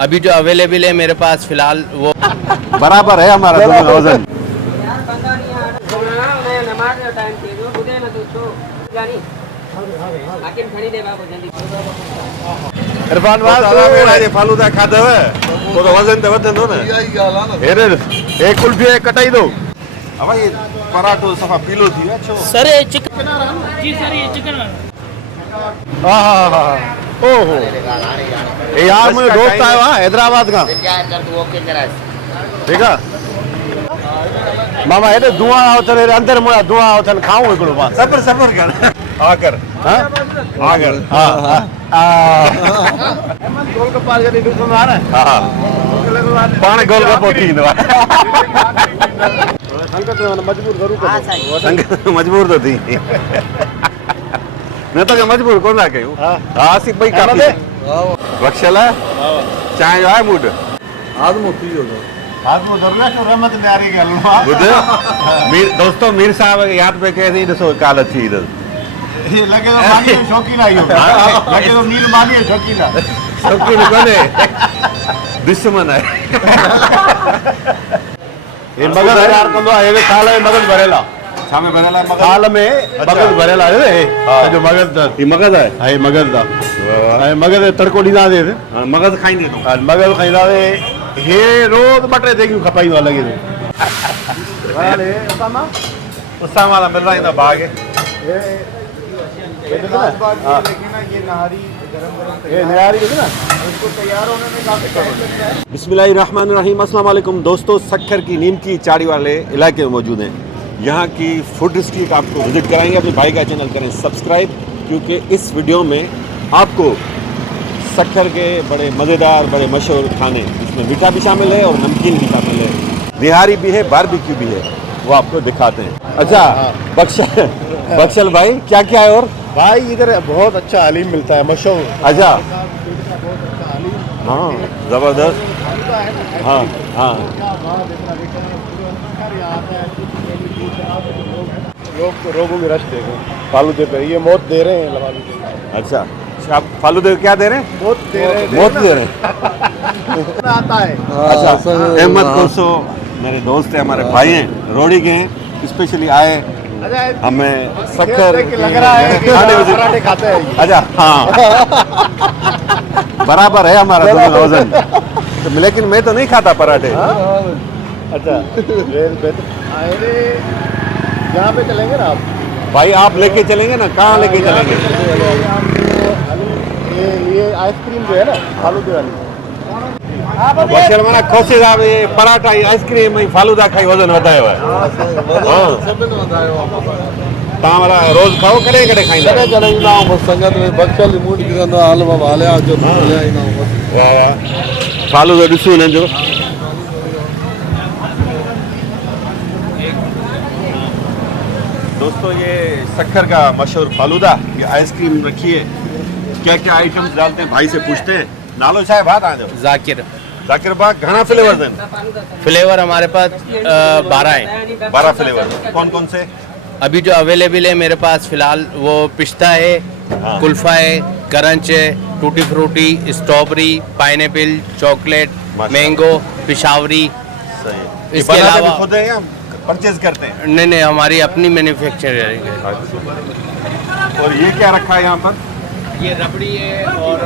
अभी जो अवेलेबल है मेरे पास फिलहाल वो बराबर है हमारा दोनों का वजन। इरफान भाई फालूदा खाधव तो वजन तो वधंदो न। हेरे एक कुल्फी एक कटाई दो। अब ये पराठो सफा पीलो थी छो। सर ये चिकन जी सर ये चिकन हां हां हां ओहो ए यार मुझे दोस्त आयो हां हैदराबाद का ठीक है मामा हेडे दुआ उथन अंदर मुड़ा दुआ उथन खाऊं एकड़ो बा सबर सबर कर आकर हां आकर हां अहमद गोलगप्पा जदी दुख में आ रहा है हां पाण गोलगप्पा थींदो संगत मजबूर जरूर कर संगत मजबूर तो थी न तो मजबूर कोन ला कयो हां आसिफ भाई काफी बख्शला चाय जो है मूड आदमो थी हो आदमो जरूर है रहमत न्यारी गल बुध मीर दोस्तों मीर साहब याद पे कैसे दसो काल थी ये लगे तो मानी शौकीन आई हो लगे तो मीर मानी शौकीन कोने दुश्मन है ये मगज यार कंदो है ये काल में मगज भरेला सामे भरेला मगज काल में मगज भरेला है जो मगज ये मगज है हां ये मगज दा हां मगज तड़को दीदा दे मगज खाइंदे तो मगज खाइंदा दे हे रोज बटे देखियो खपाई वाला लगे वाले उसामा वाला मिल रहा है ना बाग है ये नहारी ये नहारी है ना इसको तैयार होने में काफी टाइम लगता है। बिस्मिल्लाहिर्रहमानिर्रहीम अस्सलाम वालेकुम दोस्तों सक्खर की नीम की चाड़ी वाले इलाके में मौजूद हैं। यहाँ की फूड डिस्ट्रिक्ट आपको विजिट कराएंगे। अपने भाई का चैनल करें सब्सक्राइब क्योंकि इस वीडियो में आपको सक्खर के बड़े मज़ेदार बड़े मशहूर खाने इसमें मीठा भी शामिल है और नमकीन भी शामिल है निहारी भी है बारबेक्यू भी है वो आपको दिखाते हैं। अच्छा बख्शल भाई क्या क्या है और भाई इधर बहुत अच्छा हलीम मिलता है मशहूर। अच्छा हाँ जबरदस्त हाँ हाँ रोगों की रश देखो फालूदे पे ये मौत दे रहे हैं। अच्छा आप फालूदे क्या दे रहे हैं मौत दे रहे हैं आता है। अच्छा अहमद कोसो मेरे दोस्त हैं हमारे भाई हैं रोड़ी के हैं स्पेशली आए हमें सक्खर लग रहा है पराठे खाते हैं। अच्छा हाँ बराबर है हमारा दोनों का वजन तो लेकिन मैं तो नहीं खाता पराठे। अच्छा यहाँ पे चलेंगे ना आप भाई आप लेके चलेंगे ना कहाँ लेके चलेंगे ये आइसक्रीम जो है ना फालूदे वाली बशर माना खोसे साहब ये पराठा आइसक्रीम फालूदा खाई वजन वधायो है तव्हां वाला रोज खाओ कॾहिं कॾहिं खाईंदा कॾहिं ईंदा आहियूं बसि संगत में बख्शल मूड कंदो हाल बाबा हलिया जो हलिया ईंदा आहियूं बसि वाह वाह फालूदो ॾिसूं हिननि जो दोस्तों ये सक्खर का मशहूर फालूदा ये आइसक्रीम रखी है क्या क्या आइटम्स डालते हैं भाई से पूछते हैं नालो शायद बात आ जाओ जाकिर बाग घना फ्लेवर दें फ्लेवर हमारे पास 12 हैं 12 फ्लेवर कौन कौन से अभी जो अवेलेबल है मेरे पास फिलहाल वो पिस्ता है कुल्फा है करंच है tutti frutti strawberry pineapple chocolate mango Peshawari इसके अलावा खुद है या परचेज करते हैं नहीं हमारी अपनी मैन्युफैक्चरिंग है। और ये क्या रखा है यहाँ पर ये रबड़ी है और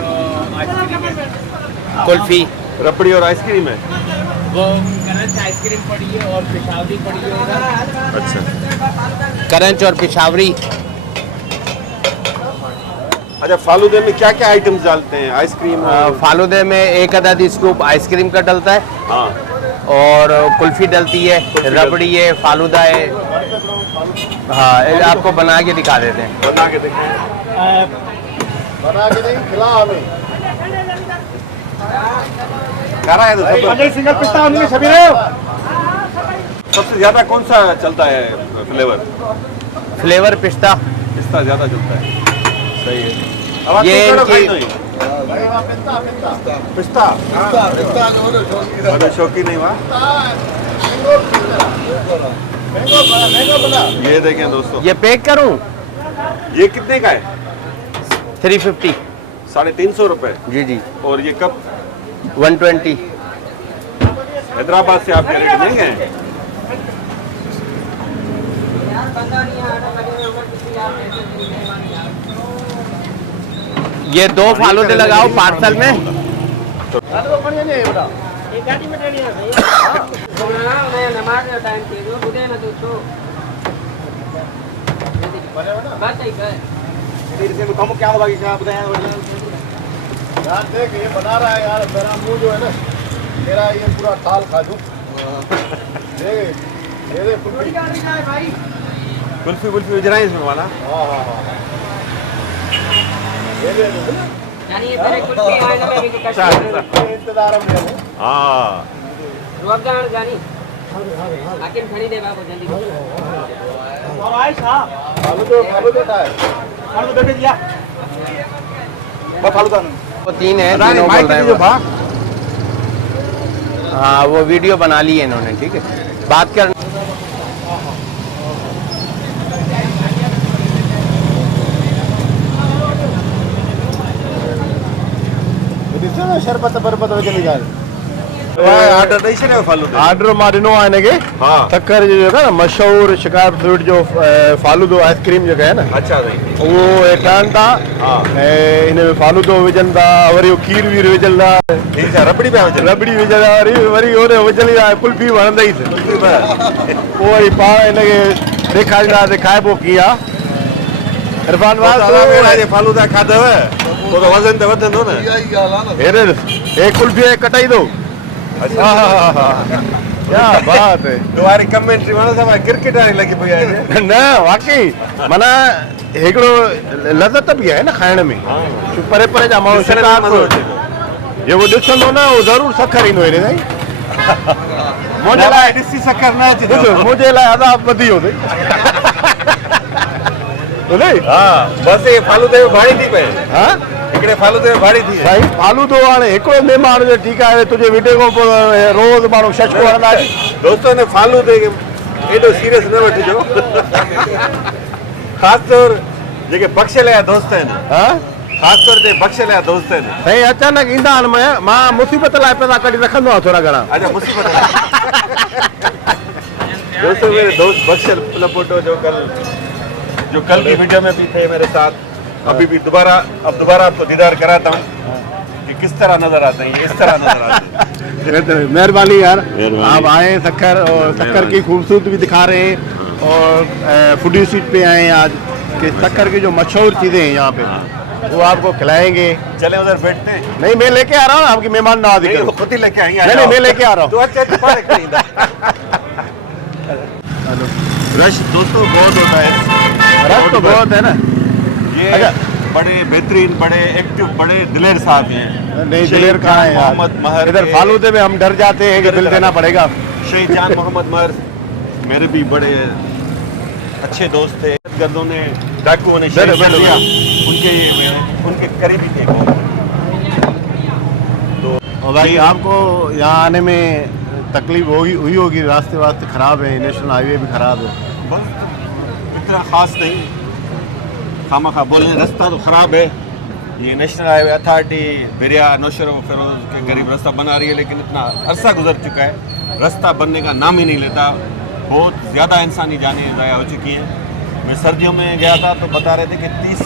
आइसक्रीम है कुल्फी रबड़ी और आइसक्रीम है वो करंच आइसक्रीम पड़ी है और पिशावरी पड़ी है। अच्छा करंच और पिशावरी। अच्छा फालूदे में क्या क्या आइटम्स डालते हैं आइसक्रीम फालूदे में एक अदद स्कूप आइसक्रीम का डलता है हाँ और कुल्फी डलती है रबड़ी है फालूदा है। हाँ आपको बना के दिखा देते हैं बना के नहीं खिला हमें सिंगल पिस्ता सबसे ज्यादा कौन सा चलता है फ्लेवर पिस्ता ज्यादा चलता है सही है ये पिस्ता शौकीन नहीं हुआ ये देखें दोस्तों ये पैक करूं ये कितने का है 350 350 रुपए जी और ये कप 120। हैदराबाद से आपके रेट महंगे हैं। ये 2 फालूदे लगाओ पार्सल में। एक गाड़ी में ट्रेन यहाँ से यार देख ये बना रहा है यार, मेरा मुंह जो है ना, मेरा ये पूरा थाल खा दूं। देख ये देख कुल्फी वुल्फी उजरा है इसमें वाला। हाँ हाँ हाँ ये देख ना, यानी ये मेरे कुल्फी आए ना मैं भी ये इंतजार में है। हाँ रुक जान जानी आके खड़ी दे बाबू जल्दी और आई साहब फालू दो टाइम फालू दे दिया फालू दान वो 3 है, तीनों बोल रहे हैं। हाँ वो वीडियो बना ली है इन्होंने, ठीक है बात कर। शरबत बरबत हो चली जाए। ऑर्डर नहीं छे फालूदे। आर्डर मां ॾिनो आहे हिनखे हाँ तकर जो जेको आहे न मशहूरु शिकार फ्रूट जो फालूदो आइस्क्रीम जेका आहे न अच्छा नहीं। उहो हे ठहनि था हाँ ऐं हिन में फालूदो विझनि था, वरी उहो खीर वीर विझनि था, ठीक है रबड़ी पे वजन रबड़ी विझनि था, वरी होॾे विझनि था कुल्फी वणंदईसि। पोइ वरी पाण हिनखे ॾेखारींदासीं खाइबो कीअं आहे। इरफान भाई फालूदा खाधव वो तो वजन तो वधंदो न। हेरे हे कुल्फी कटाई दो। अच्छा क्या बात है। तुम्हारी कमेंट्री मानो सब क्रिकेट वाली लगी पई आहे। न वाकई माना हिकिड़ो लज़त बि आहे न खाइण में। परे परे जा माण्हू शिकार जेको ॾिसंदो न उहो ज़रूरु सखर ईंदो हेॾे ताईं। मुंहिंजे लाइ ॾिसी सकर न अचे। ॿुध मुंहिंजे लाइ अदाब वधी वियो अथई। हाँ बस ये फालूदे में भाड़ी थी पे। हा हिकिड़े फालूदे में भाड़ी थी है। भाई फालूदो हाणे हिकिड़ो महिमान हुजे ठीकु आहे, तुंहिंजे वीडियो खां पोइ रोज़ माण्हू शशको हणंदा। दोस्तों ने फालूदे के एडो सीरियस न वठिजो। खास तौर जेके बख्शल या दोस्त आहिनि, हा खास तौर ते बख्शल या दोस्त आहिनि। साईं अचानक ईंदा आहिनि, मां मुसीबत लाइ पैसा कढी रखंदो आहियां थोरा घणा। अच्छा मुसीबत है। दोस्तों मेरे दोस्त बख्शल लपोटो जो कल की वीडियो में भी थे मेरे साथ, अभी भी दोबारा आपको दीदार कराता हूँ कि किस तरह नजर आते हैं, इस तरह नजर आते हैं। मेहरबानी यार, मेहरबानी। आप आए सखर और सखर की खूबसूरती भी दिखा रहे हैं और फूडी स्ट्रीट पे आए हैं आज कि सखर की जो मशहूर चीज़ें हैं यहाँ पे वो आपको खिलाएंगे। चले उधर बैठते हैं। नहीं मैं लेके आ रहा हूँ आपकी मेहमान नवाजी नहीं, वो करूँ। खुद ही लेके आएंगे। नहीं मैं लेके आ रहा तो हूँ। अच्छा पारे खरीदा। रश दोस्तों बहुत होता है। रश तो बहुत है ना। ये अच्छा। बड़े बेहतरीन, बड़े एक्टिव, बड़े दिलेर साहब हैं। नहीं दिलेर कहाँ है यार, मोहम्मद महर इधर के- फालूदे में हम डर जाते हैं कि बिल देना पड़ेगा। शहीद जान मोहम्मद महर मेरे भी बड़े अच्छे दोस्त थे। गर्दों ने डाकुओं ने शहीद कर दिया, उनके करीबी थे वो। और भाई आपको यहाँ आने में तकलीफ हुई होगी, रास्ते वास्ते ख़राब है, नेशनल हाईवे भी ख़राब है। बस इतना खास नहीं, खामा खा बोले रास्ता तो ख़राब है। ये नेशनल हाईवे अथॉरिटी बिरिया नौशरो फिरोज के करीब रास्ता बना रही है, लेकिन इतना अरसा गुजर चुका है, रास्ता बनने का नाम ही नहीं लेता। बहुत ज़्यादा इंसानी जानें ज़ाया हो चुकी हैं। मैं सर्दियों में गया था तो बता रहे थे कि 30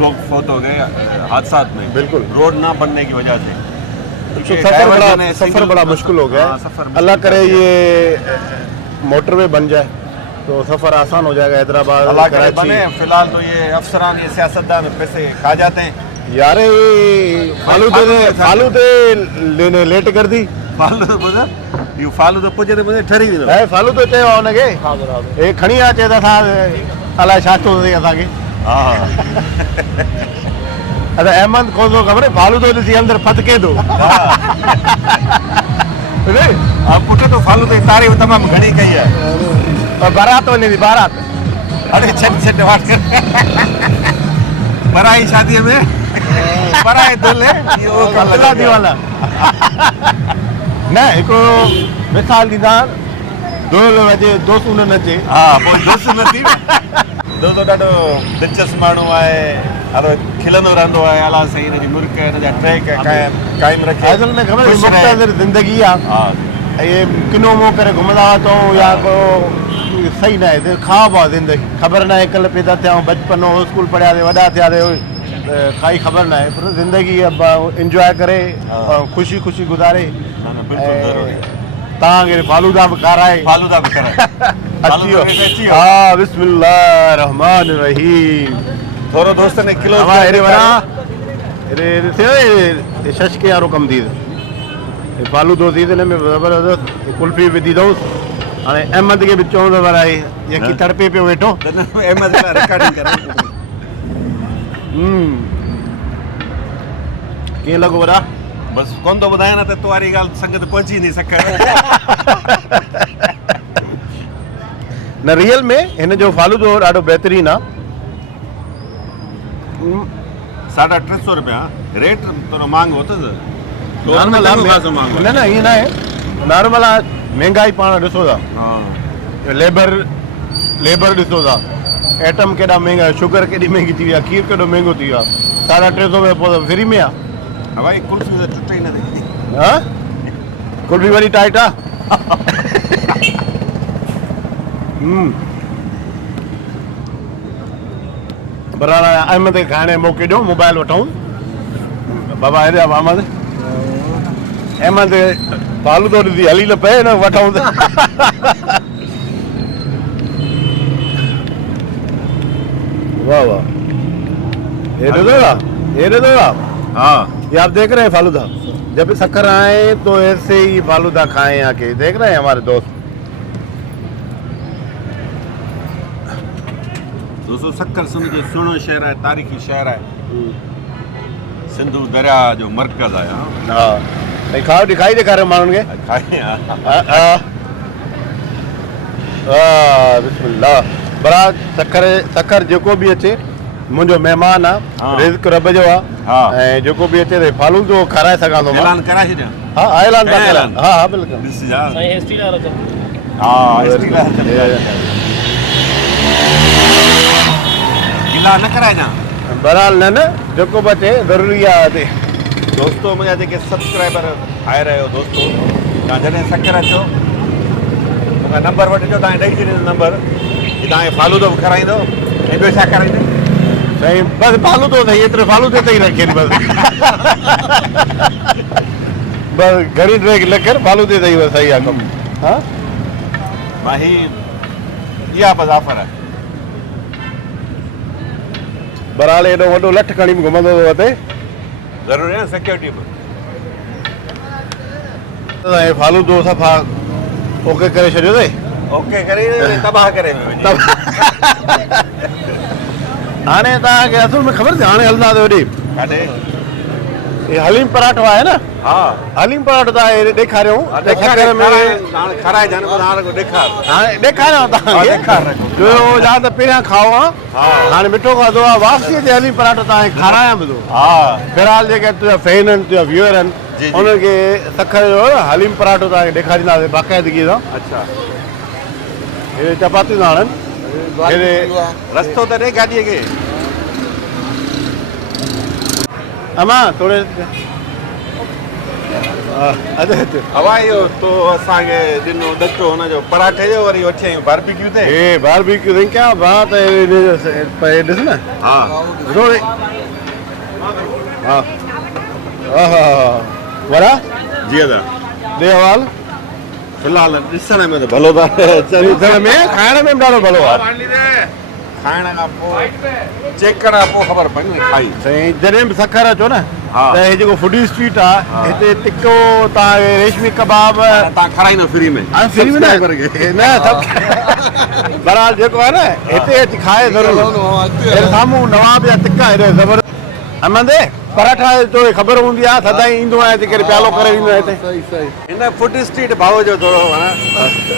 लोग फौत हो गए हादसा में, बिल्कुल। रोड ना बनने की वजह से। तो सफ़र बड़ा मुश्किल हो गया। अल्लाह करे ये मोटरवे बन जाए तो सफ़र आसान हो जाएगा। हैदराबाद अल्लाह करे कराची। बने। फिलहाल तो ये अफसरान, ये सियासतदान पैसे खा जाते हैं। यार फालूदे लेने लेट कर दी। फालतू ॿुध इहो फालतू पुॼे त मुंहिंजे ठरी वेंदो। ऐं फालूदो चयो आहे हुनखे, हे खणी आ चए त असां अलाए छा थो थिए असांखे। हा अच्छा अहमद को तो ख़बर है फालूदो ॾिसी अंदरि फतके थो। पुट तो फालतू जी तारीफ़ तमामु घणी कई आहे। और बारात वञे थी बारात। अरे छॾ वाट पराई शादीअ में पराए दुल्हे इहो अल्लाह दीवाना न हिकिड़ो मिसाल ॾींदा, दोस्त न नचे। हा पोइ दोस्त न थी। दोस्तो ॾाढो दिलचस्प माण्हू आहे ॾाढो खिलंदो रहंदो आहे अला साईं हिनजी मुल्क हिनजा ट्रैक क़ाइमु रखे असल में ख़बर ख़ुशि रहे। मुख़्तसिर ज़िंदगी आहे हा ये किनो मुंह करे घुमंदा अचूं या को सही न आहे ख़्वाब आहे ज़िंदगी ख़बर न आहे कल्ह पैदा थिया बचपन हो स्कूल पढ़ियासीं वॾा थियासीं काई ख़बर न आहे पर ज़िंदगी इंजॉय करे ख़ुशी ख़ुशी गुज़ारे न बिल्कुलु ज़रूरी आहे तव्हांखे फालूदा बि खाराए फालूदा बि कराए अची वियो अची वियो। हा बिस्मिल्लाह रहमान रहीम थोरो दोस्तनि किलो हवा हेॾे वञा हेॾे थियो हे शशके वारो कमु थी फालूदो थी हिन में ज़बरदस्त कुल्फी विधी अथऊं हाणे अहमद खे बि चवंदो पर यकी तड़पे पियो वेठो अहमद रिकॉर्डिंग करे कीअं लॻो वॾा बसि कोन थो ॿुधायां न त तुम्हारी ॻाल्हि संगत पहुची नहीं सघे न रियल में हिन जो फालूदो ॾाढो बहितरीनु आहे 350 रुपया रेट थोरो महांगो अथसि नॉर्मल आहे न न ईअं न आहे नॉर्मल आहे महांगाई पाण ॾिसो था हा लेबर ॾिसो था एटम केॾा महांगा शुगर केॾी महांगी थी वई आहे खीर केॾो महांगो थी वियो आहे 350 में पोइ फ्री में आहे हवाई कुल्फी त टुटे ई न थी हा कुल्फी वरी टाइट आहे बराबर अहमद खे खाइण जो मौक़ो ॾियो मोबाइल वठूं बाबा हेॾे अहमद फालूदो ॾिसी हली न पए न वठूं त वाह वाह हेॾे तो हाँ ये आप देख रहे हैं फालूदा जब शक्कर आए तो ऐसे ही फालूदा खाएं आके देख रहे हैं हमारे दोस्त दोस्तों सक्कर सिंध जो सुहिणो शहर है तारीख़ी शहर है सिंधु दरिया जो मरकज़ है हाँ नहीं खाओ दिखाई ॾेखारियो माण्हुनि खे बिस्मिल्लाह बरा शक्कर जेको बि अचे मुंहिंजो महिमान आहे रिज़्क़ रब जो आहे ऐं जेको बि अचे त फालूदो खाराए सघां थो ऐलान कराए छॾियां हा ऐलान था करण हा हा बिल्कुलु ॾिस जा साईं हिस्ट्री ला रखो हा गिला न कराइजां बहरहाल न जेको बि अचे ज़रूरी आहे हिते दोस्तों मुंहिंजा जेके सब्सक्राइबर आए रहियो दोस्तों तव्हां जॾहिं सक्कर अचो मूंखां नंबर वठिजो तव्हां ॾेई छॾींदो नंबर की तव्हांखे फालूदो बि खाराईंदो ऐं ॿियो छा कराईंदो साईं बसि फालूदो अथई एतिरो फालूदे ते ई रखे बसि घणी ड्रेक लिखर फालूदे ते ई बसि सही आहे कमु हा मां ही इहा बसि ऑफर आहे बहरहाल एॾो वॾो लठ खणी घुमंदो थो हिते ज़रूरी आहे सिक्योरिटी बि ऐं फालूदो सफ़ा ओके करे छॾियो अथई ओके करे तबाह करे हाणे तव्हांखे असुल में ख़बर अथई हाणे हलंदासीं होॾे काॾे हे हलीम पराठो आहे न हा हलीम पराठो तव्हां हेॾे ॾेखारियूं ॾेखारे खाराइजां ॿुधाइण को ॾेखार हाणे ॾेखारियां तव्हांखे जो या त पहिरियां खाओ आहे हाणे मिठो खाधो आहे वापसीअ ते हलीम पराठो तव्हांखे खारायां बि थो हा फ़िलहाल जेके तुंहिंजा फैन आहिनि तुंहिंजा व्यूअर आहिनि उन्हनि खे सक्कर जो हलीम पराठो तव्हांखे ॾेखारींदासीं बाक़ाइदगी सां अच्छा हे चपातियूं था हणनि हेॾे रस्तो त ॾे गाॾीअ खे अमा थोरे हवा इहो तो असांखे ॾिनो ॾचो हुनजो पराठे जो वरी वठी आयूं बारबेक्यू ते हे बारबेक्यू अथई क्या बात है ॾिस न हा थोरे हा हा वड़ा जी दादा दे हवाल फ़िलहाल ॾिसण में त भलो था ॾिसण में खाइण में बि ॾाढो भलो आहे खाइण खां पोइ चेक करण खां पोइ ख़बर पवंदी न खाई साईं जॾहिं बि सक्कर अचो न हा। त हे जेको फूडी स्ट्रीट आहे हिते टिक्को तव्हांखे रेशमी कबाब तव्हां खाराईंदो फ्री में फ्री में न सभु बहरहाल जेको आहे न हिते अची खाए ज़रूरु साम्हूं नवाब जा टिक्का हेॾे ज़बरदस्त अहमद पराठा जो ख़बर हूंदी आहे सदाईं ईंदो आहे हिते केरु प्यालो करे ईंदो आहे हिते हिन फूड स्ट्रीट भाव जो थोरो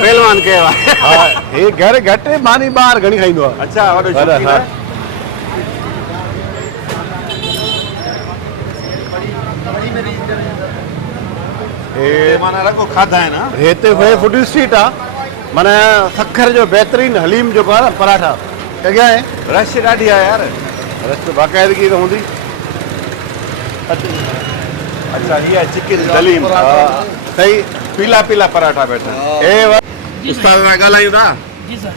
पहलवान कयो आहे हा हे घर घटि मानी ॿार घणी खाईंदो आहे अच्छा वॾो शौक़ीन आहे हे माना रखो खाधा आहिनि हा हिते फूड स्ट्रीट आहे माना सक्कर जो बहितरीनु हलीम जेको आहे न पराठा अॻियां आहे रश ॾाढी आहे यार। रस्तो बाक़ाइदगी त हूंदी। अच्छा ये चिकन दलीम सही पीला पीला पराठा बैठा उस्ताद सां ॻाल्हायूं था। जी सर।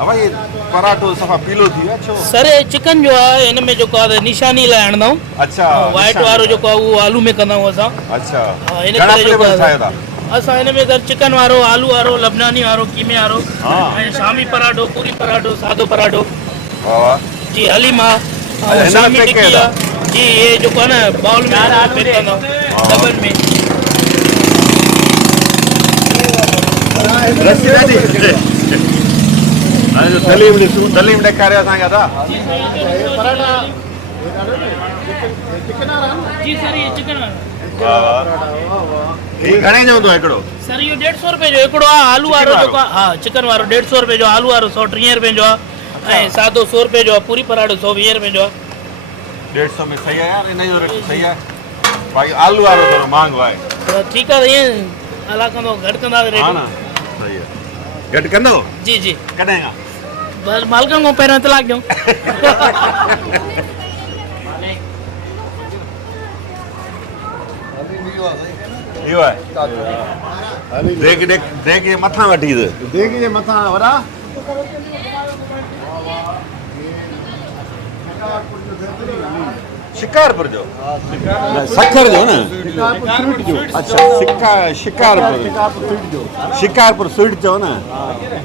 अब ये पराठो सफ़ा पीलो थी वियो छो? सर ये चिकन जो आहे हिन में जेको आहे निशानी लाइ आणंदा आहियूं। अच्छा वाइट वारो जेको आहे उहो आलू में कंदा आहियूं असां। अच्छा हा, हिन घणा करे जेको फ्लेवर ठाहियो आहे था? असां हिन में सर चिकन वारो, आलू वारो, लबनानी वारो, कीमे वारो, हाँ। ऐं शामी पराठो, पूरी पराठो, सादो पराठो, वाह जी हलीमा, हिन में शामी पैक टिक्की कयल आहे। जी ये जेको आहे न बाउल में पैक कंदा आहियूं डबल में। रशी ॾाढी हाणे जो दलीम ॾिसूं दलीम ॾेखारियो असांखे था। पराठा चिकन आ रहा है जी सर ये चिकन वारो। ये घणे जो हूंदो हिकिड़ो? सर इहो 150 रुपए जो हिकिड़ो आहे। आलू वारो चिकन जेको आहे हा चिकन वारो 150 रुपए जो, आलू वारो 130 रुपए जो आहे ऐं सादो 100 रुपए जो आहे, पूरी पराठो 120 रुपए जो आहे। 150 में सही है यार, इन जो रेट सही है। भाई आलू वारो थोरो महांगो आहे। त ठीकु आहे त ईअं अला कंदो घटि कंदा हा रेट। न सही है। घटि कंदो जी जी कॾहिं खां? बस मालिकनि खां पहिरियों इतलाक ॾियूं। इहो आहे देख देख देख ये मथां वठी दे देखिए मथा वरा शिकारपुर जो न, सखर जो न अच्छा शिकारपुर स्वीट जो न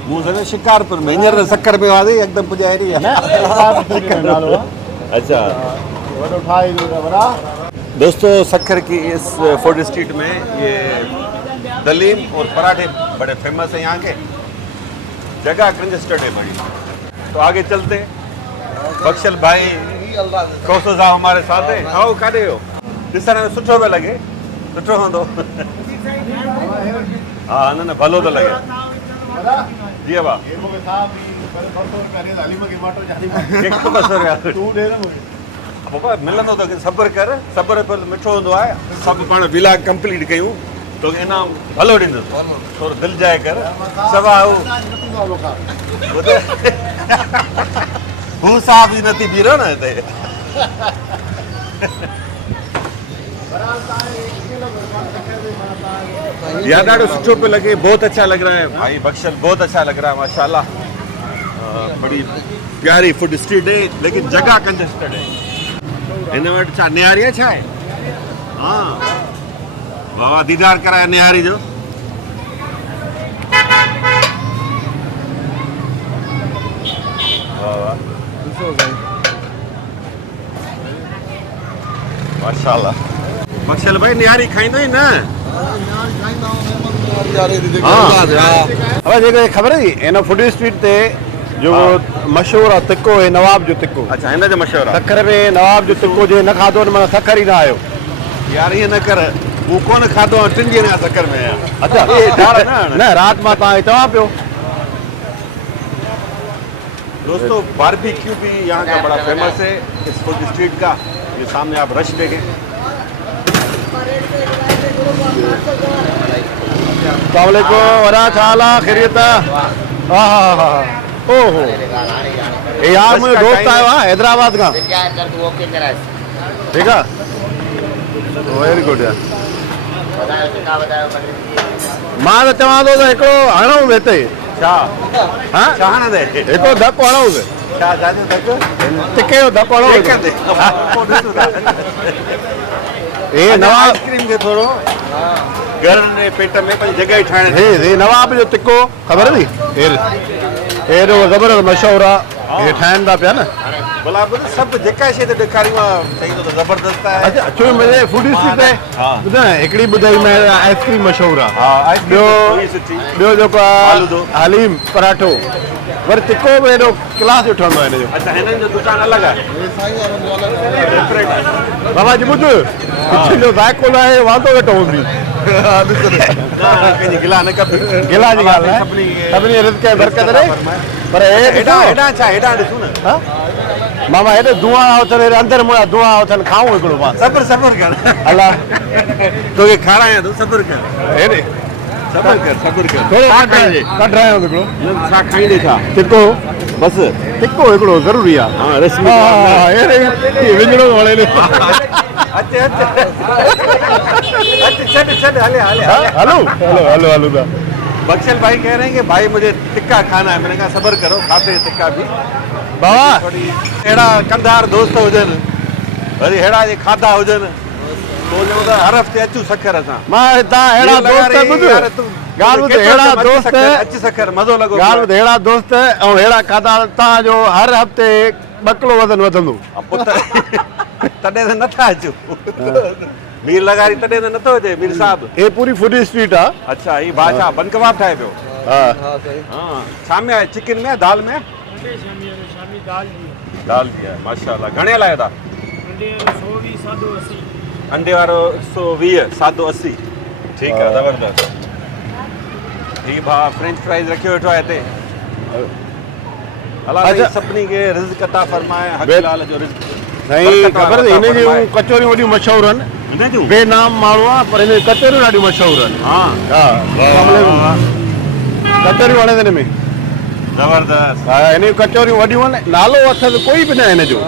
मूं सम्झो शिकारपुर में हींअर सखर में वादी एकदम पुॼाए अच्छा वडो ठाई वरा दोस्तों सखर की इस फूड स्ट्रीट में ये दलीम और पराठे बड़े फेमस हैं यहाँ के। जगह कंजस्टेड है बड़ी, तो आगे चलते बख्शल भाई कौसो साहब हमारे साथ है। आओ काॾे हो ॾिसण में सुठो पियो लॻे, सुठो हूंदो हाँ न भलो तो लगे जी अबा बाबा मिलंदो तो सब्र कर, सब्र पर मिठो हूंदो आहे। सभु पाण विला कंप्लीट कयूं तो इनाम भलो ॾींदुसि, थोरो दिलि जाए कर सभा हू साहब ई नथी बीरो न हिते यार ॾाढो सुठो पियो लॻे, बहुत अच्छा लग रहा है भाई बख्शल, बहुत अच्छा लग रहा है माशाल्लाह। बड़ी प्यारी फूड स्ट्रीट है लेकिन जगह कंजस्टेड है। हिन वटि छा निहारी छा आहे? हाँ बाबा दीदार कराए निहारी जो। माशाल्लाह बख्शल भाई निहारी खाईंदो ई न? अब जेके ख़बर है इन फूड स्ट्रीट ते जो मशहूर आहे तिको है नवाब जो तिको। अच्छा हिन जो मशहूर आहे सखर में नवाब जो तिको जे न खाधो माना सखर ई न आयो यार। ये न कर वो कोन खाधो 3 ॾींहं खां सखर में आहियां। अच्छा न रात मां तव्हां चवां पियो। दोस्तों बारबेक्यू भी यहाँ का बड़ा फेमस है इस फूड स्ट्रीट का। ये सामने आप रश देखें। अस्सलामुअलैकुम वरा छाला खैरियत हा हा हा ओहो ये यार मुझे दोस्त आयो आहे हैदराबाद का। ठीक है वेरी गुड यार। मां तो चवां थो त हिकिड़ो हणूं हिते छा हाँ छा हणंदे? हिकिड़ो धकु हणूं छा जाने तक टिके जो धकु हणूं ये नवाब आइसक्रीम के थोरो घर ने पेट में पंहिंजी जॻह ई ठाहिण हे नवाब जो तिको ख़बर नी हेॾो ज़बरदस्त मशहूरु आहे। हे ठाहिनि था पिया न भला ॿुध सभु जेका शइ ते ॾेखारियूं आहे चई थो त ज़बरदस्त आहे। अच्छा छो मुंहिंजे फूड स्ट्रीट ते हाँ। ॿुधाए हिकिड़ी ॿुधाई मैं आइसक्रीम मशहूरु आहे। हा आइसक्रीम ॿियो थोरी सुठी। ॿियो जेको आलूदो। आहे हलीम पराठो वरी तिको बि हेॾो क्लास जो ठहंदो आहे हिन जो। अच्छा हिननि जो दुकान अलॻि आहे सेपरेट आहे। बाबा जी ॿुध पिछले जो ज़ाइको न आहे वांदो वेठो हूंदी कंहिंजी गिला न कपी गिला जी ॻाल्हि आहे सभिनी रिज़्क़ में बरकत रहे पर हे हेॾां हेॾां छा हेॾां ॾिसूं न हाँ? मामा हेॾे धुआं उथनि हेॾे अंदरि मुंहिंजा धुआं उथनि खाऊं हिकिड़ो पाण सब्र कर अलाह तोखे खारायां थो सब्र कर। हेॾे सबर कर थोरो छा खाईंदे? कढ रहा आहियां हिकिड़ो न छा खाईंदे छा तिको बस तिको हिकिड़ो ज़रूरी आहे हाँ रस्मी विझणो वणे अचे अचे अचे छॾ छॾ हले हले हलो हलो हलो हलो था बख्शल भाई कह रहे हैं कि भाई मुझे टिक्का खाना है मैंने कहा सबर करो खाते हैं टिक्का भी बाबा थोड़ी अहिड़ा कंधार दोस्त हुजनि वरी अहिड़ा जे खाधा हुजनि तो हर हफ़्ते अचूं सखर असां मां हितां अहिड़ा दोस्त ॿुध ॻाल्हि ॿुध अहिड़ा दोस्त अच सखर मज़ो लॻो ॻाल्हि ॿुध अहिड़ा दोस्त ऐं अहिड़ा खाधा तव्हांजो हर हफ़्ते 2 किलो वज़न वधंदो तॾहिं त नथा अचूं मीर लगारी तॾहिं त नथो अचे मीर साहब हे पूरी फूड स्ट्रीट आहे अच्छा ही बादशाह बन कबाब ठाहे पियो हा हाँ छा में आहे चिकन में दाल में दाल जी आहे माशाल्लाह घणे लाइ था अंडे वारो 120 सादो 80 ठीकु आहे ज़बरदस्त ही भाउ फ्रेंच फ्राइज़ रखियो वेठो आहे हिते अलाह अच्छा। सभिनी खे रिज़्क़ अता फरमाए हक़लाल जो रिज़्क़ साईं ख़बर हिन जूं कचोरियूं वॾियूं मशहूरु आहिनि हिन जूं बेनाम माण्हू आहे पर हिन कचोरियूं ॾाढियूं मशहूरु आहिनि हाँ हा कचोरियूं वणे हिन में ज़बरदस्त हा हिन जूं कचोरियूं वॾियूं आहिनि नालो अथसि कोई बि न हिन जो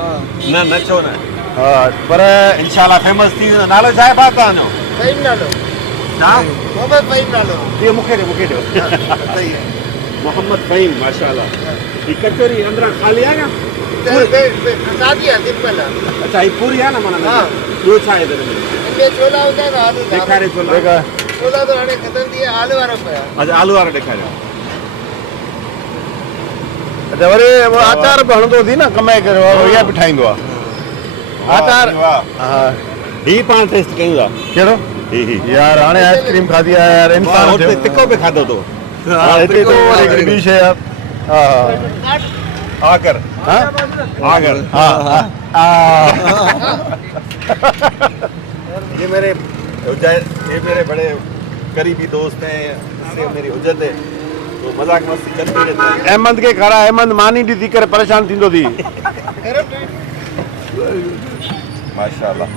न छो न हा पर इंशाल्लाह फेमस थी वेंदो नालो छा आहे भाउ तव्हांजो फहीम नालो छा मोहम्मद फहीम नालो इहो मूंखे ॾियो सही है मोहम्मद फहीम माशाल्लाह ही कचोरी अंदरां ख़ाली आहे ना शादी है सिंपल है अच्छा ही पूरी आहे न माना हाँ। ॿियो छा आहे हिन में इनमें छोला होता है ना आलू का ॾेखारे छोला छोला तो हाणे खत्म थी विया आलू वारो पिया अच्छा आलू वारो ॾेखारियो अच्छा वरी वो आचार बि हणंदो थी न कमाए करे इहा बि ठाहींदो आहे आचार हा ही पाण टेस्ट कयूं था कहिड़ो ही यार हाणे आइस्क्रीम खाधी आहे यार इंसान हुते तिको बि खाधो तो हा हिते तो वरी हिकिड़ी ॿी शइ आहे हा आकर हा आकर हा हा ये मेरे बड़े करीबी दोस्त हैं इससे मेरी हुज्जत है तो मजाक मस्ती चलती रहती है अहमद खे खड़ा अहमद मानी ॾिसी करे परेशान थींदो थी माशाल्लाह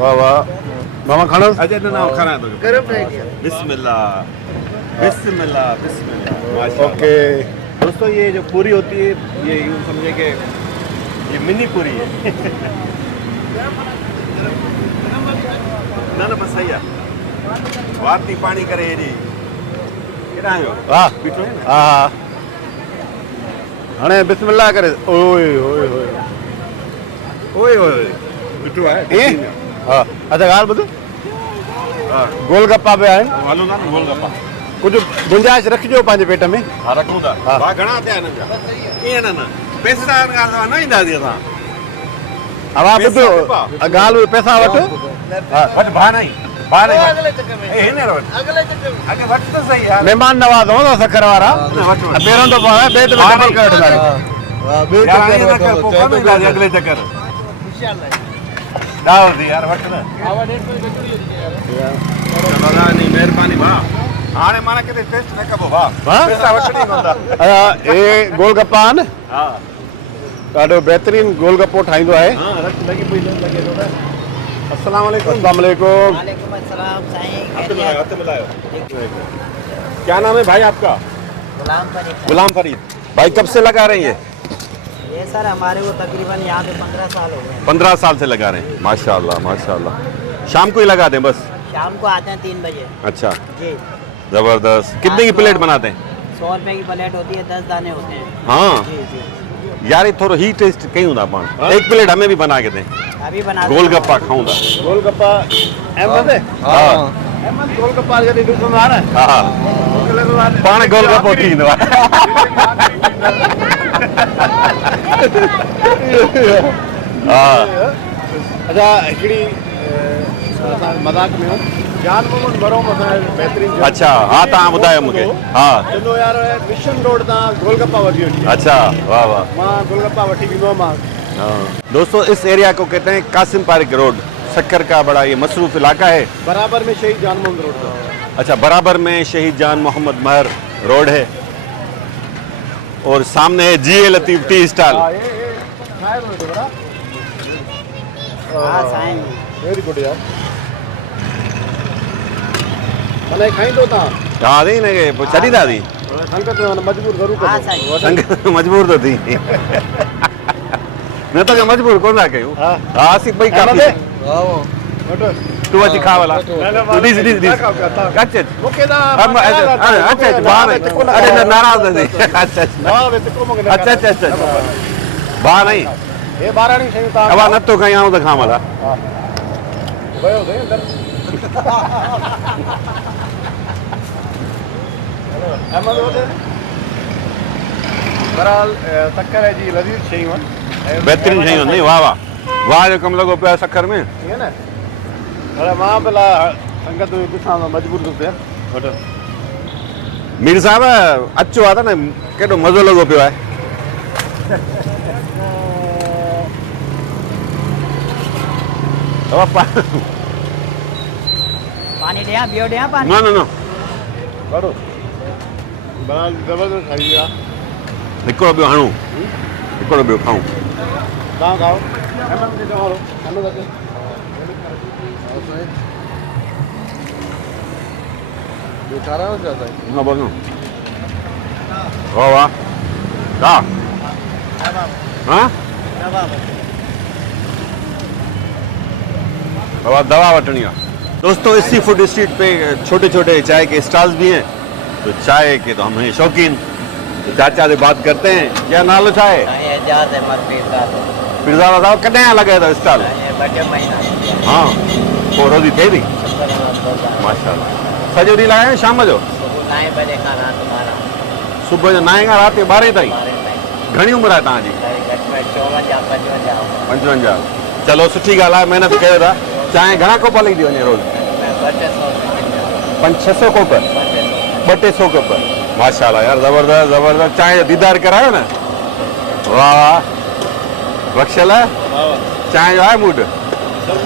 वाह वाह मामा खणो अजय ना खाना तो गरम रहेगी बिस्मिल्लाह बिस्मिल्लाह बिस्मिल्लाह माशाल्लाह ओके दोस्तों ये जो पूरी होती है ये यूँ समझे कि ये मिनी पूरी है ना बस सही है वाती पानी करे हेॾी केॾां आयो हा बीठो है ना हा हाणे बिस्मिल्लाह करे ओए ओए ओए ओए ओए बीठो आहे ए हा अच्छा ॻाल्हि ॿुध हा गोलगप्पा बि आहिनि हलो ना गोलगप्पा कुझु गुंजाइश रखिजो पंहिंजे पेट में हा रखूं था हा। भाउ घणा थिया हिननि जा ईअं न पैसा न ईंदासीं असां हवा पैसा ॿुधो ॾिबा। ॻाल्हि पैसा वठि हा वटि भाउ न भाउ न अगले चक्कर में हिन वटि अगले चक्कर में अॻे वटि त सही यार महिमान नवाज़ हूंदो सखर वारा वटि वटि पहिरों दफ़ो आहे ॿिए दफ़े हा, डबल करे वठंदा यार ईअं न कर पोइ कोन ईंदासीं अॻिले चकर ॾाहो थी यार वटि न नहीं महिरबानी भाउ हाणे माना किथे टेस्ट न कबो भाउ हा? पैसा वठणी पवंदा हे गोलगप्पा आहिनि हा ॾाढो बहितरीनु गोलगप्पो ठाहींदो आहे हाँ रख लगी पई लगे तो ना अस्सलाम वालेकुम अस्सलाम वालेकुम वालेकुम अस्सलाम हाथ मिलायो क्या नाम है भाई आपका गुलाम पर गुलाम फरीद भाई कब से लगा रहे हैं ये सर हमारे को तकरीबन यहाँ पे 15 साल हो गए 15 साल से लगा रहे हैं माशाल्लाह माशाल्लाह शाम को ही लगा दें बस शाम को आते हैं 3 बजे अच्छा जी जबरदस्त कितने की प्लेट बनाते हैं 100 रुपए की प्लेट होती है 10 दाने होते हैं हाँ जी जी यार ये थोड़ा ही टेस्ट कहीं होता पान एक प्लेट हमें भी बना के दें अभी बना गोलगप्पा खाऊंगा गोलगप्पा अहमद हाँ अहमद गोलगप्पा जॾहिं ॾिसंदो आहे न हाँ पाण गोलगप्पो थींदो आहे हाँ अच्छा हिकिड़ी असां मज़ाक में जान मोहम्मद मरोम असांजो बहितरीनु अच्छा हाँ तव्हां ॿुधायो मूंखे हाँ चवंदो यार मिशन रोड तां गोलगप्पा वठी वठी अच्छा वाह वाह मां गोलगप्पा वठी ॾींदो मां दोस्तों इस एरिया को कहते हैं कासिम पार्क रोड सक्कर का बड़ा ये मसरूफ इलाका है बराबर में शहीद जान मोहम्मद रोड था अच्छा बराबर में शहीद जान मोहम्मद महर रोड है और सामने है जी लतीफ टी स्टॉल ठाहे थो वेठो बरा हाँ साईं वेरी गुड यार भले खाईंदो तव्हां हा दी न के पोइ छॾींदा दी संगत में मजबूर ज़रूरु कंदो संगत मजबूर तो थी न तो मजबूर कोन था कयूं हा। हा असीं ॿई काफ़ी वठो तूं अची खा भला तूं ॾिस ॾिस ॾिस अच अच मूंखे ना अच अच ॿार अरे न नाराज़ न थी अच अच ना वे तिको मूंखे अच अच अच ॿार नहीं हे ॿारहं शयूं तव्हां अवा नथो खई आऊं त खां भला वियो साईं अंदरि अहमद होॾे बहरहाल शक्कर जी लज़ीज़ शयूं आहिनि बहितरीन शयूं नहीं वाह वाह वाह जो कमु लॻो पियो आहे सखर में ईअं न पर मां भला संगत ॾिसां त मजबूर थो थियां वठो मीर साहब अचो आहे त न केॾो मज़ो लॻो पियो आहे पानी ॾियां ॿियो ॾियां पानी न न न वठो बहरहाल ज़बरदस्त खाई आहे हिकिड़ो ॿियो हणूं हिकिड़ो ॿियो खाऊं तव्हां खाओ अहमद खे चओ अहमद अचे ॿियो खारायो छा साईं न बस न वाह वाह छा हाँ बाबा दवा वठनी है दोस्तों इसी फूड स्ट्रीट पे छोटे छोटे चाय के स्टॉल्स भी हैं तो चाय के तो हम हैं शौकीन तो चाचा से बात करते हैं क्या नालो चाय पिरजाला साहब कॾहिं लॻे थो स्टॉल हाँ पोइ रोज़ी थिए थी माशाल्लाह सॼो ॾींहुं लॻायो शाम जो सुबुह जो 9 खां राति जो 12 ताईं घणी उमिरि आहे तव्हांजी 55 चलो सुठी ॻाल्हि आहे महिनत कयो था चांहि घणा कोप लॻी थी वञे रोज़ 500-600 कोप 200 कोप माशाल्लाह यार ज़बरदस्त ज़बरदस्त चांहि जो दीदार करायो न वाह वाह बख़्शल चांहि जो आहे मूड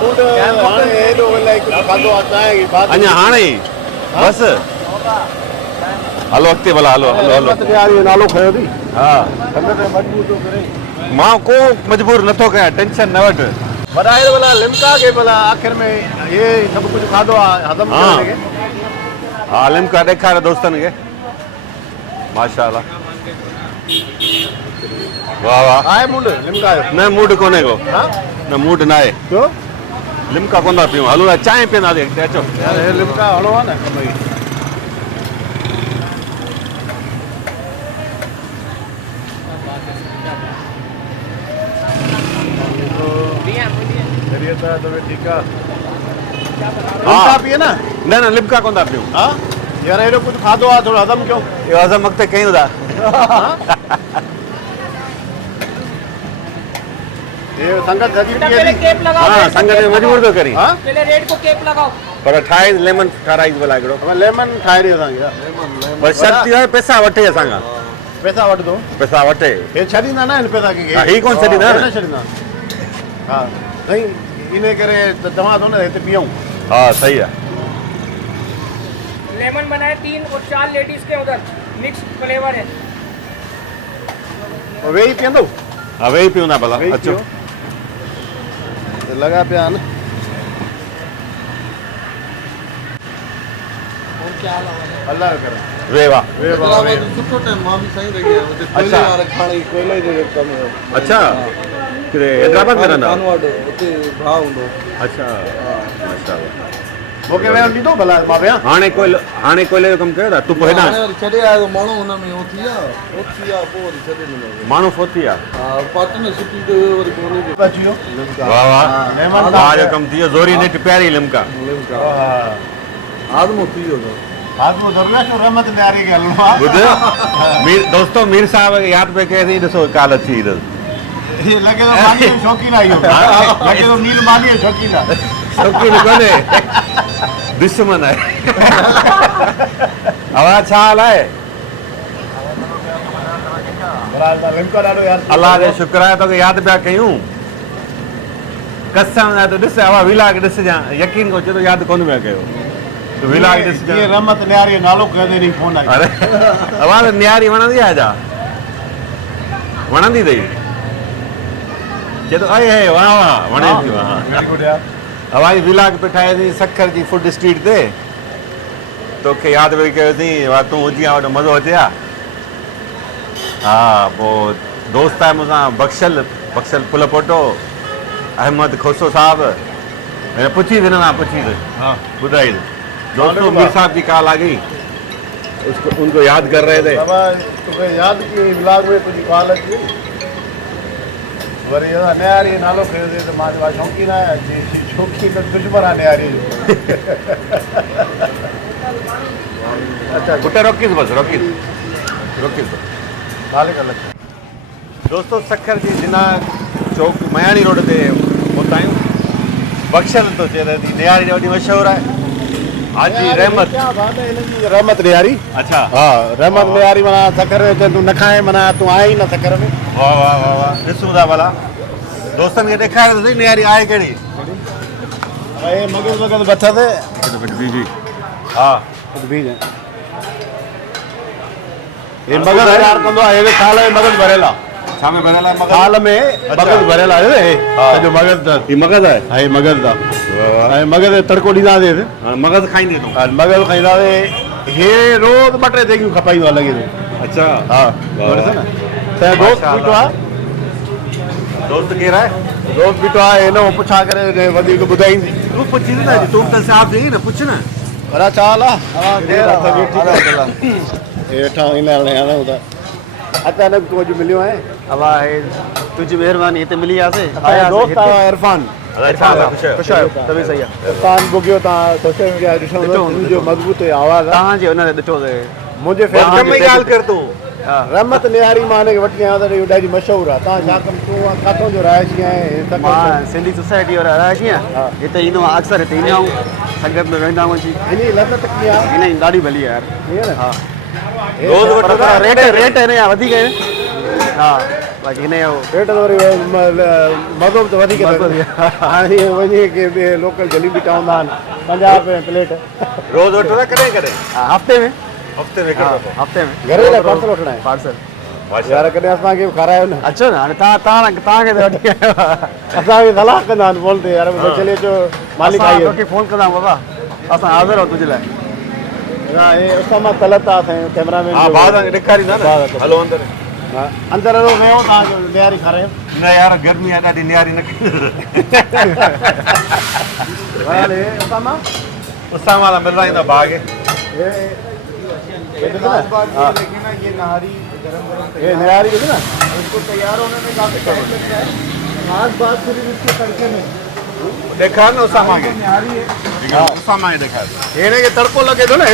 मूड हाणे हेॾो इलाही कुझु खाधो आहे चांहि जी बात अञा हाणे ई बसि हलो अॻिते भला हलो हलो हलो नालो खयो थी हा संगत मजबूर थो करे मां को मजबूर नथो कयां टेंशन न वठि वधाए भला लिमका के भला आख़िर में ये सभु कुझु खाधो आहे हज़म हाँ। करण खे हा लिमका ॾेखारे दोस्तनि खे माशाल्लाह वाह वाह आहे मूड लिमका जो न मूड कोन्हे को हा न मूड न आहे छो लिमका कोन था पियूं हलो था चांहि पीअंदासीं अॻिते अचो यार हे लिमका हणो आहे न भई खैरियत आहे तबियत ठीकु आहे लिमका पीए न न न लिमका कोन था पियूं हा यार हेॾो कुझु खाधो आहे थोरो हज़म कयो इहो हज़म अॻिते कयूं था ये संगत गजी बेटा पीए पहले थी केप लगाओ हाँ संगत में मजबूर थो करी हा पहले रेड को केप लगाओ पर ठाहे लेमन ठाराईस भला हिकिड़ो अब लेमन ठाहे ॾियो असांखे पर शर्त इहा आहे पैसा वठे असांखां पैसा वठंदो पैसा वठे हे छॾींदा न आहिनि पैसा कंहिंखे हा, ही कोन छॾींदा न। न छॾींदा हा साईं इन करे त चवां थो न हिते पीऊं हा सही आहे लेमन बनाए 3 और 4 लेडीज के उधर मिक्स फ्लेवर है वेही पीअंदो हा वेही पियूं था भला वेही अचो पियो त लॻा पिया आहिनि अलाह जो करे वे वाह वे बाबा वे सुठो टाइम मां बि साईं रही आहियां हुते कोयले अच्छा। वारे खाणे कोयले जो कमु हुयो अच्छा किथे हैदराबाद में रहंदा कानवाड हुते भाउ हूंदो अच्छा माशाल्लाह मूंखे वेहण ॾींदो भला मां वेहां हाणे कोयले जो कमु कयो था तूं पोइ हेॾां हाणे वरी छॾे आयो माण्हू हुन में हो थी विया पोइ वरी छॾे ॾिनो माण्हू फोती आहे हा पार्टनरशिप जो वरी कोने जो अची वियो वाह वाह महिमान वाह जो कमु थी वियो ज़ोरी नेट प्यारी लिमका आदमो थी वियो अथव आदमो ज़रूरु आहे छो रहमत न्यारी खे हलणो आहे ॿुध दोस्तो मीर साहब खे यादि पियो कयोसीं ॾिसो काल अची रहियो ये लॻे थो मानी जो शौक़ीन आहे इहो लॻे थो नील मानी जो शौक़ीन आहे शौक़ीन कोन्हे दुश्मन आहे आवाज़ छा हाल आहे बराबरि लिमका ॾाढो यार अलाह जो शुक्र आहे तोखे यादि पिया कयूं कसम आहे त ॾिस हवा विलाक ॾिसजांइ यकीन को चए थो यादि कोन पिया कयो तूं विलाक ये ॾिसजांइ रहमत न्यारी जो नालो खयों नी फोन आई अरे हवा त न्यारी वणंदी आहे छा वणंदी अथई चए थो आहे वाह वाह वणे थी वाह वेरी गुड यार हवाई विलाक पे ठाहे थी सखर जी फूड स्ट्रीट ते तोखे यादि वेही कयोसीं तूं हुजी आ वॾो मज़ो अचे हा। हा पोइ दोस्त आहे मूंसां बख्शल पुल पोटो अहमद खोसो साहब पूछी ना पूछी हाँ बुधाई दोस्तों मीर साहब की कॉल आ गई, उसको उनको याद कर रहे थे। बाबा तुम्हें याद की ब्लॉग में तुझी कॉल अची वरी न्यारी नालो खयो दे तो मां शौक़ीन आहियां शौक़ीन दुश्मन आहे न्यारी अच्छा गुट्टा रोकीस बस रोकीस नाले का लग दोस्तों सखर जी जिना चौक मयाणी रोड ते पहुता आहियूं। बख्शल तो चए रही न्यारी ॾाढी मशहूर है। हाजी रहमत क्या बात है इनकी रहमत न्यारी। अच्छा हाँ रहमत न्यारी माना सखर में तू न खाए माना तू आए ही न सखर में। वाह वाह वाह वाह ॾिसूं था भला दोस्तनि खे ॾेखारे त सही न्यारी आहे कहिड़ी। ये मगज बचा थे जी हा बीज ये मगज यार कंदो आहे ये थाल में मगज भरेला छा में बनल आहे मगज थाल में मगज भरेला है जो मगज ही मगज आहे हाय मगज दा हाय मगज तड़को ॾींदा दे मगज खाईंदे तूं मगज खाईंदा दे हे रोज बटे देगियूं खपाईंदो लगे दे। अच्छा हां बरस ना ते दोस्त बीठो आ दोस्त केर आहे दोस्त बीठो आ एनो पुछा करे वधीक ॿुधाईंदी तू पुछी ना तू त साहब जी ना पूछ ना बड़ा चाल आ हेठा इन आना होता अचानक तो जो मिलियो है अब तुझी मेहरबानी हिते मिली आसे दोस्त आ इरफान खुश आयो तभी सही आहे इरफान बुगियो ता सोशल मीडिया ॾिसो जो मजबूत आवाज आ तव्हांजे हुन ते ॾिठो ते मुझे कम में ॻाल्हि कर तूं रहमत न्यारी माने के वटि आया त इहो ॾाढी मशहूर आहे। तव्हां छा कम तूं काथों जो रहायशी आहे मां सिंधी सोसाइटी और राजी आहियां हिते ईंदो आहियां अक्सर हिते ईंदा आहियूं संगत में वेंदा आहियूं अची हिन लत कीअं आहे हिन जी ॾाढी भली आहे यार हीअं न हा रोज़ वठो था रेट हिन जा वधीक आहिनि हा बाक़ी हिन जो पेट तो वरी मज़ो तो वधीक हाणे वञी के ॿिए लोकल जलेबी ठहंदा आहिनि 50 रुपए प्लेट रोज़ वठो था कॾहिं कॾहिं हफ़्ते में हफ़्ते में कॾहिं हफ़्ते में घर लाइ पार्सल वठणा आहे पार्सल यार कॾहिं असांखे बि खारायो न अचो न हाणे तव्हांखे त वठी आयो असांखे सलाह कंदा आहिनि फोन ते यार चले अचो मालिक आई तोखे फ़ोन कंदा बाबा असां हाज़िर आहियूं तुंहिंजे लाइ हे उसामा तलत आहे असांजो कैमरामैन हा बाद में ॾेखारींदा न हलो अंदर अंदर हलो वेहो तव्हांजो न्यारी खारायो न यार गर्मी आहे ॾाढी न्यारी न हाणे उसामा उसां वाला मिल रहा है बाग ये नहारी ये नहारी देखो ना उसको तैयार होने में काफी टाइम लगता है। खास बात सिर्फ इसके तड़के में देखा ना उसामा के नहारी है उसामा देखा ये के तड़को लगे दो ना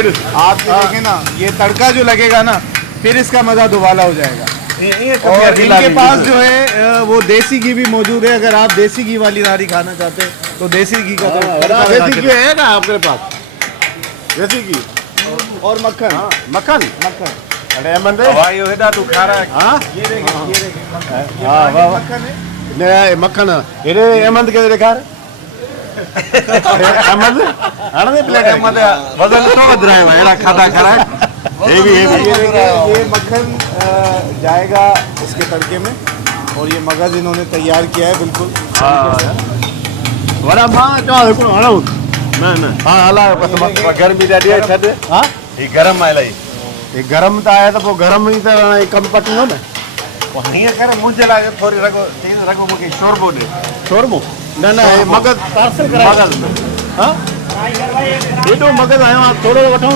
आप देखें ना ये तड़का जो लगेगा ना फिर इसका मजा दुबाला हो जाएगा। और इनके पास जो है वो देसी घी भी मौजूद है। अगर आप देसी घी वाली नारी खाना चाहते हैं तो देसी घी का देसी घी है ना आपके पास देसी घी और मक्खन मक्खन अरे अहमद भाई ये हेडा तू खा रहा है हां ये देखिए हां वाह मक्खन है नहीं मक्खन ये अहमद के दिखा अहमद आने प्लेट अहमद वजन तो वध रहा है एड़ा खादा खा रहा है ये मक्खन जाएगा इसके तड़के में और ये मगज इन्होंने तैयार किया है बिल्कुल वरा मां चो हलो ना हां हला गर्मी ॾाढी आहे छॾ हां ही गरम आहे इलाही ये गरम तो आया तो वो गरम ही तो कम पटनो ना हीअं करे मुंहिंजे लाइ थोरी रगो मूंखे शोरबो ॾे शोरमो ना ना ये मगज पार्सल करा मगज हां एडो मगज आयो थोड़ो वठो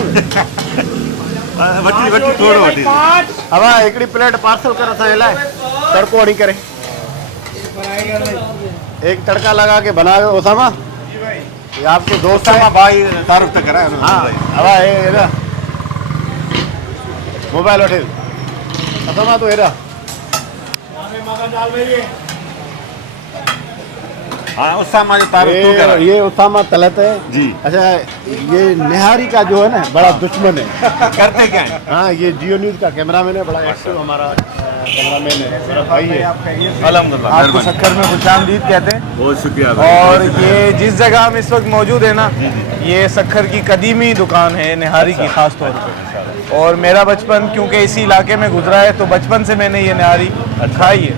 वठी थोरो वठी अब एकड़ी प्लेट पार्सल कर असा लाए तड़को हणी करे एक तड़का लगा के बनाओ ओसामा ये आपके दोस्त है भाई तारुफ तो करा हां अब ये ना मोबाइल उठे ओसामा तो एरा हाँ उसामा जो तारुफ तू करा ये उसामा तलत है जी अच्छा ये निहारी का जो है ना बड़ा दुश्मन है करते क्या है हाँ ये जियो न्यूज का कैमरामैन है बड़ा एक्टिव हमारा कैमरामैन है मेरा भाई है अल्हम्दुलिल्लाह आपको शक्कर में खुशामदीद कहते हैं। बहुत शुक्रिया और ये जिस जगह हम इस वक्त मौजूद है ना ये शक्कर की कदीमी दुकान है निहारी की खास तौर पे और मेरा बचपन क्योंकि इसी इलाके में गुजरा है तो बचपन से मैंने ये निहारी खाई है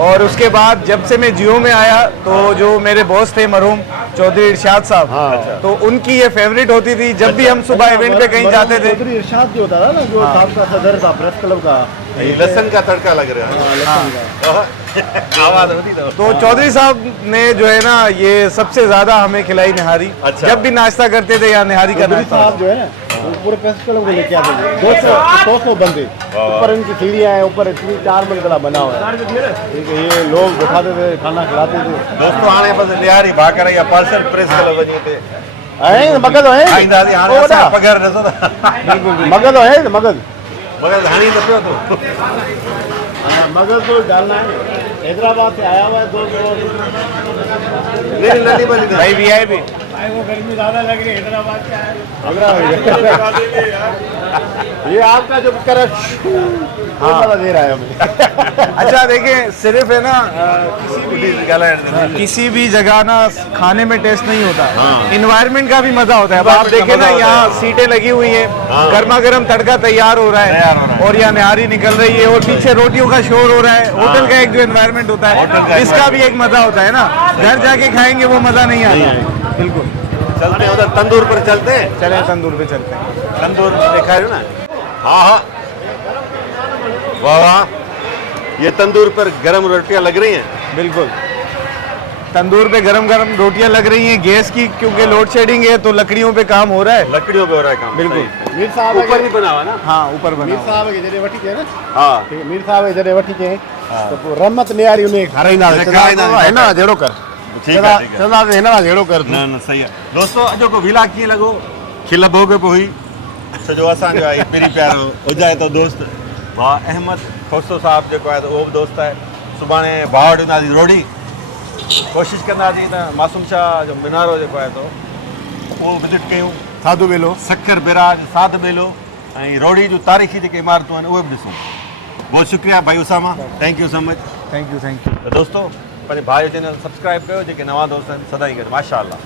और उसके बाद जब से मैं जियो में आया तो जो मेरे बॉस थे मरहूम चौधरी इरशाद साहब, तो उनकी ये फेवरेट होती थी। जब भी हम सुबह इवेंट पे कहीं जाते थे, चौधरी इरशाद जो होता था ना, जो साहब का सदर था प्रेस क्लब का, लहसुन का तड़का लग रहा है। आवाज होती तो चौधरी साहब ने जो है ना ये सबसे ज्यादा हमें खिलाई निहारी। अच्छा। जब भी नाश्ता करते थे या निहारी का चौधरी नाश्ता। साहब जो है ना, वो पूरे प्रेस क्लब को लेके आते थे। 200 बंदे, ऊपर इनकी सीढ़ियाँ हैं, ऊपर 3-4 मंजिला बना हुआ है। ठीक है, ये लोग बिठाते थे, खाना खिलाते थे। दोस्तों आने बस लियारी भाकर या पार्सल प्रेस क्लब वञी ते है मगज है, आईंदा थी हाणे असां पगार नथो त मगज है, मगज मगर हाणी न पियो तो मगज तो डालना है। हैदराबाद से आया हुआ है दोस्त। नंढी भली भाई वीआईपी वो गर्मी ज्यादा लग रही है, हैदराबाद से आया। ये आपका जो कर हाँ दे रहा है हमें। अच्छा देखिए, सिर्फ है ना किसी भी जगह ना खाने में टेस्ट नहीं होता, इन्वायरमेंट का भी मजा होता है। अब आप देखें ना, यहाँ सीटें लगी हुई हैं, गर्मा गर्म तड़का तैयार हो रहा है और यहाँ निहारी निकल रही है और पीछे रोटियों का शोर हो रहा है। होटल का एक जो एनवायरनमेंट होता है, इसका भी एक मजा होता है ना। घर जाके खाएंगे वो मजा नहीं आता। बिल्कुल। चलते हैं उधर तंदूर पर चलते हैं। चले तंदूर पे चलते हैं। तंदूर देखा है ना? हाँ हाँ, वाह वाह, ये तंदूर पर गरम रोटियां लग रही हैं। बिल्कुल, तंदूर पे गरम गरम रोटियां लग रही हैं गैस की, क्योंकि लोड शेडिंग है तो लकड़ियों पे काम हो रहा है। लकड़ियों पे हो रहा है काम। बिल्कुल। मीर साहब ऊपर नहीं बना हुआ ना? हाँ, ऊपर बना मीर हुआ। साहब के जॾहिं वठी के ना, हाँ, ठीक है, मीर साहब के जॾहिं वठी के तो पोइ रमत नियारी उन्हें खाराईंदा है ना, जहिड़ो कर ठीक है, ठीक है। चवंदा हिन खां जहिड़ो कर। न न सही आहे। दोस्तों अॼु को विला कीअं लॻो? खिल भोग पे हुई सॼो असांजो आहे पहिरीं प्यारो हुजाए तो दोस्त वाह अहमद खोसो साहब जेको आहे त उहो बि दोस्त आहे। सुभाणे भाउ ॾींदासीं रोड़ी, कोशिशि कंदासीं त मासूम शाह जो मीनारो जेको आहे तो उहो विज़िट कयूं। साधू बेलो, सखर बिराज, साध बेलो ऐं रोड़ी जूं तारीख़ी जेके इमारतूं आहिनि उहे बि ॾिसूं। बहुत शुक्रिया भाई Usama, thank you so much. Thank you. त दोस्तों पंहिंजे भाउ जो चैनल सब्सक्राइब कयो, जेके नवां दोस्त आहिनि सदाईं गॾु। माशाअल्लाह।